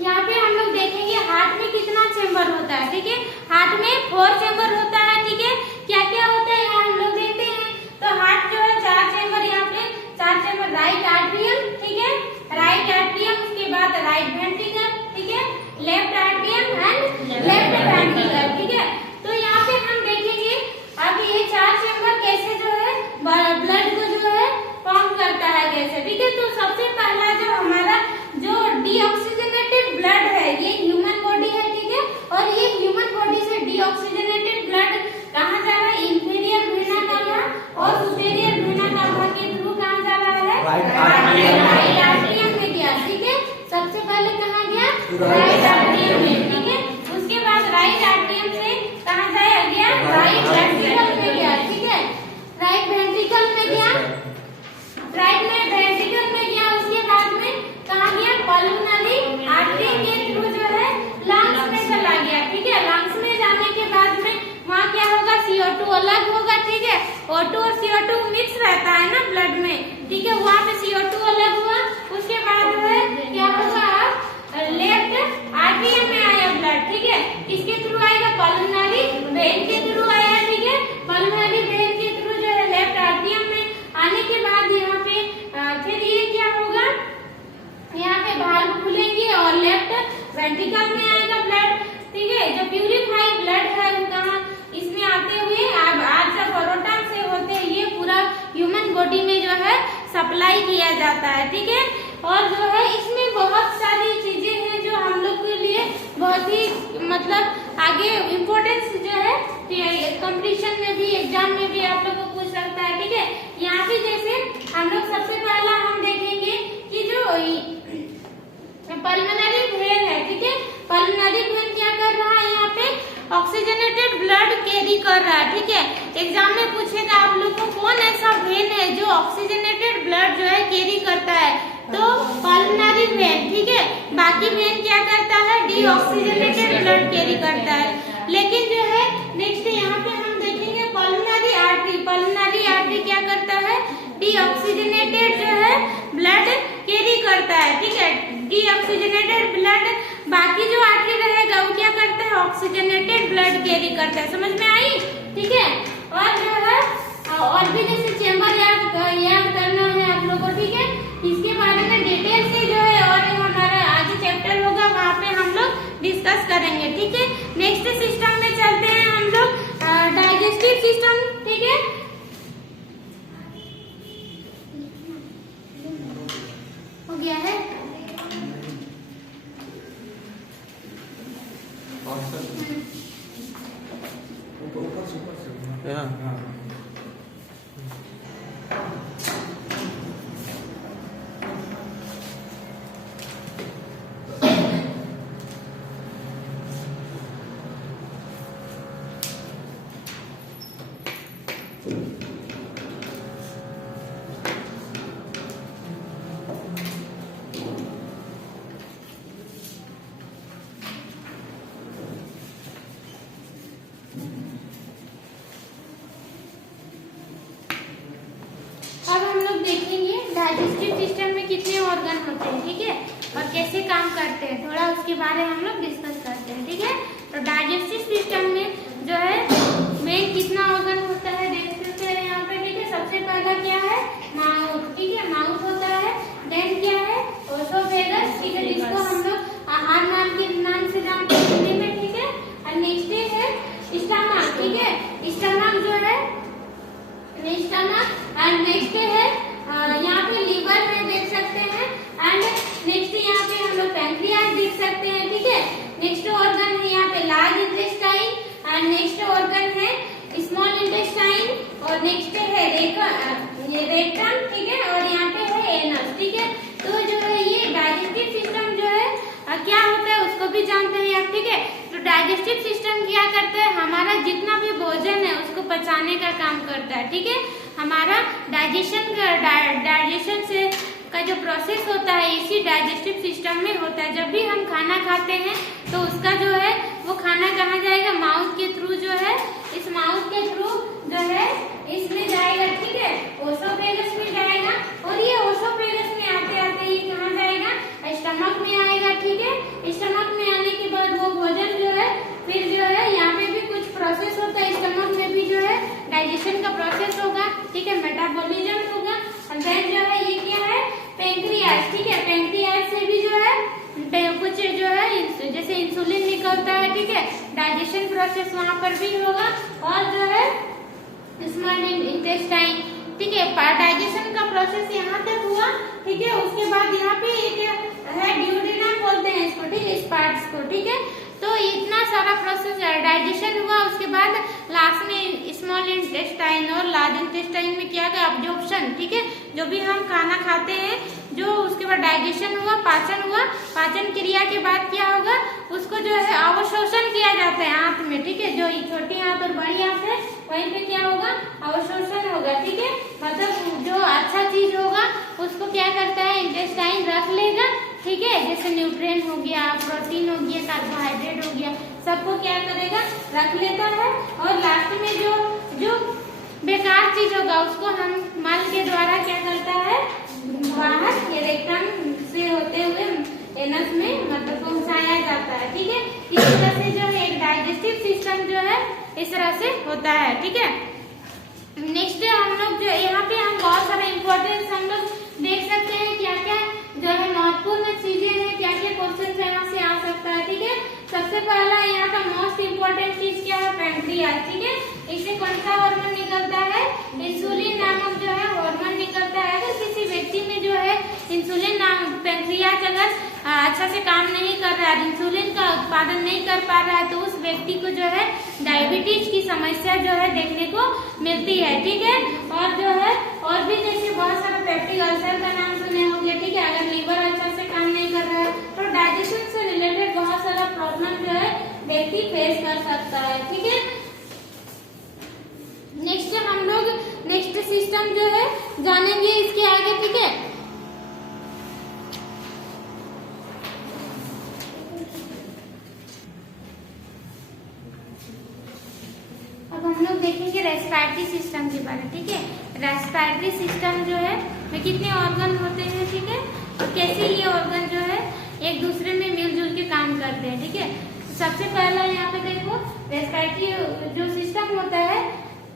यहाँ पे हम लोग देखेंगे हार्ट में कितना चेम्बर होता है, ठीक है। हार्ट में 4 चेम्बर होता है, ठीक है। क्या क्या होता है यहाँ हम लोग देखते हैं। तो हार्ट जो है 4 चेम्बर, यहाँ पे 4 चेम्बर, राइट आर्ट्रियम, ठीक है, राइट आर्ट्रियम, उसके बाद राइट वेंट्रिकल, ठीक है, left atrium and left ventricle, ठीक है। तो यहाँ पे हम देखेंगे अब ये 4 चेम्बर कैसे जो है ब्लड को जो है पंप करता है कैसे, ठीक है। तो सबसे पहला जो हमारा जो डीऑक्सीजनेटेड ब्लड है ये ह्यूमन बॉडी है, ठीक है। और ये ह्यूमन बॉडी से डीऑक्सीजनेटेड ब्लड कहाँ जा रहा है, इंफीरियर वेना कावा और सुपेरियर वेना कावा के थ्रू कहाँ जा रहा है, राइट आर्ट्रियम में गया, ठीक है। सबसे पहले कहाँ गया, राइट आर्ट्रियम में, ठीक है। उसके बाद राइट आर्ट्रियम से कहाँ जाया गया, राइट वेंट्रिकल में गया, ठीक है, राइट वेंट्रिकल में गया, राइट में वेंट्रिकल में गया। उसके बाद में कहाँ गया, पल्मोनरी आर्टरी के थ्रू जो है लंग्स में चला गया, ठीक है। लंग्स में जाने के बाद में वहाँ क्या होगा, CO2 अलग होगा, ठीक है। O2 और CO2 मिक्स रहता है ना ब्लड में, ठीक है। वहाँ पे CO2 अलग हुआ। उसके बाद जो है क्या होगा, लेफ्ट आर्ट्रियम में आया ब्लड, ठीक है। किसके थ्रू आएगा, पल्मोनरी वेन के थ्रू आया, ठीक है। पल्मोनरी वेन के थ्रू जो है लेफ्ट आर्ट्रियम में आने के बाद यहाँ पे फिर ये क्या होगा, यहाँ पे वाल्व खुलेंगे और लेफ्ट वेंट्रिकल में आएगा ब्लड, ठीक है। जो प्यूरिफाइड ब्लड है वो कहाँ, इसमें आते हुए अब आज परोटा से होते ये पूरा ह्यूमन बॉडी में जो है सप्लाई किया जाता है, ठीक है। और जो है इसमें बहुत सारी चीजें हैं जो हम लोग के लिए बहुत ही मतलब आगे इम्पोर्टेंस जो है कंपटीशन में भी, एग्जाम में भी आप लोग को पूछ सकता है, ठीक है। यहाँ पे जैसे हम लोग सबसे पहला हम देखेंगे कि जो पल्मोनरी वेन है, ठीक है। पल्मोनरी वेन क्या कर रहा है, यहाँ पे ऑक्सीजनेटेड ब्लड कैरी कर रहा है, ठीक है। एग्जाम में पूछेगा आप लोग को कौन ऐसा वेन है जो ऑक्सीजनेटेड ब्लड जो है कैरी करता है, तो पल्मोनरी वेन, ठीक है। बाकी वेन क्या करता है, डीऑक्सीजनेटेड ब्लड कैरी करता है। लेकिन जो है नेक्स्ट यहाँ पे हम देखेंगे पल्मोनरी आर्टरी। पल्मोनरी आर्टरी क्या करता है, डीऑक्सीजनेटेड जो है ब्लड कैरी करता है, ठीक है। डीऑक्सीजनेटेड ब्लड, बाकी जो आर्टरी रहेगा वो क्या करता है, ऑक्सीजनेटेड ब्लड कैरी करता है। समझ में आई, ठीक है। और जो है और भी जैसे चेम्बर याद करना है आप लोगों को, ठीक है। इसके बारे में डिटेल से जो है और हमारा आगे चैप्टर होगा वहाँ पे हम लोग डिस्कस करेंगे, ठीक है। नेक्स्ट सिस्टम में चलते हैं हम लोग, डाइजेस्टिव सिस्टम, ठीक है। हो गया है, देखेंगे डाइजेस्टिव सिस्टम में कितने ऑर्गन होते हैं, ठीक है, और कैसे काम करते हैं, थोड़ा उसके बारे में हम लोग डिस्कस करते हैं, ठीक है। तो डाइजेस्टिव सिस्टम में जो है मेन कितना ऑर्गन होता है देख सकते हैं यहाँ पे, ठीक है। सबसे पहला क्या है, माउथ, ठीक है, माउथ होता है। देन क्या है, ओसोफेगस, ठीक है, जिसको हम लोग आहार नाम के नाम से जानते हैं हिंदी में, ठीक है। और नेक्स्ट है स्टमक, ठीक है। स्टमक जो है स्टमक, एंड नेक्स्ट है यहाँ पे लीवर में देख सकते हैं, एंड नेक्स्ट यहाँ पे हम लोग पैंक्रियास देख सकते हैं, ठीक है। नेक्स्ट ऑर्गन है यहाँ पे large intestine, and next organ है स्मॉल इंटेस्टाइन, और नेक्स्ट है रेक्टम, ठीक है, और यहाँ पे है एनस, ठीक है। तो जो है ये डाइजेस्टिव सिस्टम जो है क्या होता है उसको भी जानते हैं आप, ठीक है। तो डाइजेस्टिव सिस्टम क्या करता है, हमारा जितना भी भोजन है उसको पचाने का काम करता है, ठीक है। हमारा डाइजेशन से का जो प्रोसेस होता है इसी डाइजेस्टिव सिस्टम में होता है। जब भी हम खाना खाते हैं तो उसका जो है वो खाना कहाँ जाएगा, माउथ के थ्रू जो है, इस माउथ के थ्रू जो है इसमें जाएगा, ठीक है, ओसोफेगस में जाएगा, और ये ओसोफेगस में आते आते ये कहाँ जाएगा, स्टमक में आएगा, ठीक है। इंसुलिन निकलता है, ठीक है। डाइजेशन प्रोसेस वहाँ पर भी होगा और जो है स्मॉल इंटेस्टाइन, ठीक है। डाइजेशन का प्रोसेस यहाँ तक हुआ, ठीक है। उसके बाद यहाँ पे एक है ड्यूडेनम बोलते हैं इसको, ठीक है, इस पार्ट्स को, ठीक है। तो इतना सारा प्रोसेस डाइजेशन हुआ, उसके बाद लास्ट में स्मॉल इंटेस्टाइन और लार्ज इंटेस्टाइन में क्या गया, अब्जॉर्प्शन, ठीक है। जो भी हम खाना खाते हैं, जो उसके बाद डाइजेशन हुआ, पाचन हुआ, पाचन क्रिया के बाद क्या होगा, उसको जो है अवशोषण किया जाता है आंत में, ठीक है। जो छोटी आंत और बड़ी आंत है वहीं पे क्या होगा, अवशोषण होगा, ठीक है। मतलब जो अच्छा चीज होगा उसको क्या करता है, इंटेस्टाइन रख लेगा, ठीक है। जैसे न्यूट्रिएंट हो गया, प्रोटीन हो गया, कार्बोहाइड्रेट हो गया, सबको क्या करेगा, रख लेता है। और लास्ट में जो बेकार चीज होगा उसको हम मल के द्वारा क्या करता है, बाहर ये रेक्टम से होते हुए एनस में मतलब पहुंचाया जाता है, ठीक है। इस तरह से जो है एक डाइजेस्टिव सिस्टम जो है इस तरह से होता है, ठीक है। नेक्स्ट हम लोग जो यहाँ पे हम बहुत सारे इम्पोर्टेंस हम लोग देख सकते हैं, क्या क्या जो है महत्वपूर्ण चीजें हैं, क्या क्या क्वेश्चन यहाँ से आ सकता है, ठीक है। सबसे पहला यहाँ का मोस्ट इम्पोर्टेंट चीज क्या है, पैंक्रियास, ठीक है। इससे कौन सा हार्मोन निकलता है, इंसुलिन नामक जो है हार्मोन निकलता है। अगर किसी व्यक्ति में जो है इंसुलिन नाम पैंक्रियास अगर अच्छा से काम नहीं कर रहा है, इंसुलिन का उत्पादन नहीं कर पा रहा है, तो उस व्यक्ति को जो है डायबिटीज की समस्या जो है देखने को मिलती है, ठीक है। और जो है और भी जैसे बहुत सारा पेप्टिक अल्सर का नाम सुने होंगे, ठीक है। अगर लीवर अच्छा से काम नहीं कर रहा है तो डाइजेशन से रिलेटेड बहुत सारा प्रॉब्लम जो है व्यक्ति फेस कर सकता है, ठीक है। नेक्स्ट हम लोग नेक्स्ट सिस्टम जो है जानेंगे इसके आगे, ठीक है। अब हम लोग देखेंगे रेस्पिरेटरी सिस्टम के बारे में, ठीक है। रेस्पिरेटरी सिस्टम जो है में कितने ऑर्गन होते हैं, ठीक है, और कैसे ये ऑर्गन जो है एक दूसरे में मिलजुल के काम करते हैं, ठीक है। सबसे पहला यहाँ पे देखो रेस्पिरेटरी जो सिस्टम होता है,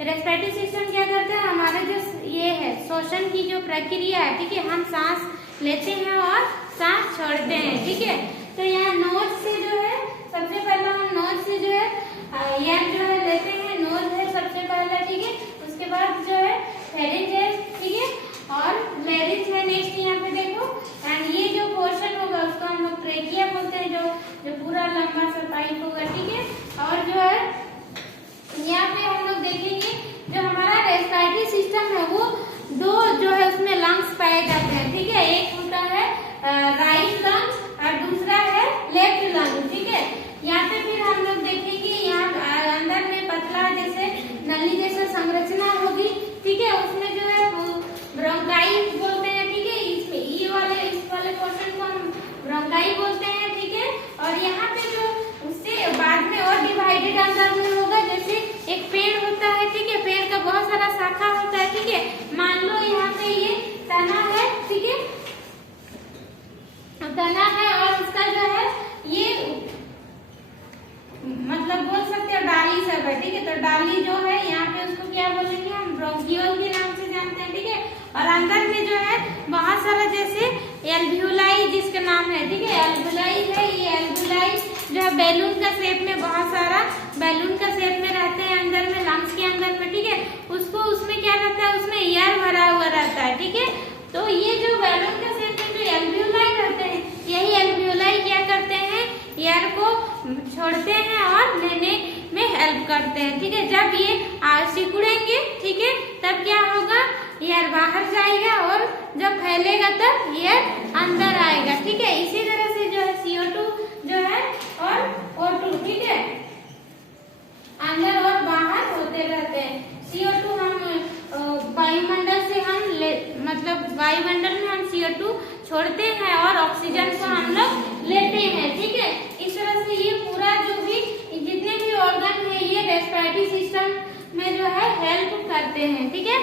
रेस्पिरेटरी सिस्टम क्या करता है, हमारे जो ये है श्वसन की जो प्रक्रिया है, ठीक है। हम सांस लेते हैं और सांस छोड़ते हैं, ठीक है। तो यहाँ नोज से जो है सबसे पहला हम नोज से जो है एयर जो है लेते हैं, नोज है सबसे पहला, ठीक है। उसके बाद जो है फेरिंज है, ठीक है, और लेरिंज है नेक्स्ट यहाँ पे देखो। एंड ये जो पोर्शन होगा उसको हम लोग ट्रेकिया बोलते हैं, जो पूरा लंबा सा पाइप होगा, ठीक है। और जो है यहाँ पे हम लोग देखेंगे जो हमारा रेस्पिरेटरी सिस्टम है वो दो जो है उसमें लंग्स पाए जाते हैं, ठीक है। एक होता है राइट लंग्स और दूसरा है लेफ्ट लंग, ठीक है। यहाँ पे फिर हम लोग देखेंगे यहाँ अंदर में पतला जैसे नली जैसा संरचना होगी, ठीक है। उसमें जो है ब्रोंकाई बोलते हैं, ठीक है। इसमें इस वाले पोर्शन को हम ब्रोंकाई बोलते हैं, ठीक है। और यहाँ पे जो उससे बाद में और डिवाइडेड अंदर में होगा, जैसे एक पेड़ होता है, ठीक है। पेड़ का बहुत सारा शाखा होता है, ठीक है। मान लो यहाँ पे ये तना है, ठीक है, तना है और उसका जो है ये मतलब बोल सकते हो डाली सब है, ठीक है। तो डाली जो है यहाँ पे उसको क्या बोलेंगे हम, ब्रोंकियोल के नाम से जानते हैं, ठीक है। और अंदर में जो है बहुत सारा जैसे एल्वियोलाई जिसका नाम है, ठीक है, एल्वियोलाई है। ये एल्वियोलाई जो है बैलून का शेप में, बहुत सारा बैलून का शेप में रहते हैं अंदर में, लंग्स के अंदर में, ठीक है। उसको उसमें क्या रहता है, उसमें एयर भरा हुआ रहता है, ठीक है। तो ये जो बैलून का शेप में जो एल्वियोलाई रहते हैं, यही एल्वियोलाई क्या करते हैं, एयर को छोड़ते हैं और लेने में हेल्प करते हैं, ठीक है। जब ये सिकुड़ेंगे, ठीक है, तब क्या होगा, एयर बाहर जाएगा और जब फैलेगा तब एयर अंदर आएगा, ठीक है। इसी तरह से जो है CO2 जो है और O2, ठीक है, अंदर और बाहर होते रहते हैं। CO2 हम वायुमंडल से हम मतलब वायुमंडल में हम CO2 छोड़ते हैं और ऑक्सीजन को हम लोग लेते हैं, ठीक है। इस तरह से ये पूरा जो भी जितने भी ऑर्गन है ये रेस्पिरेटरी सिस्टम में जो है हेल्प करते हैं, ठीक है।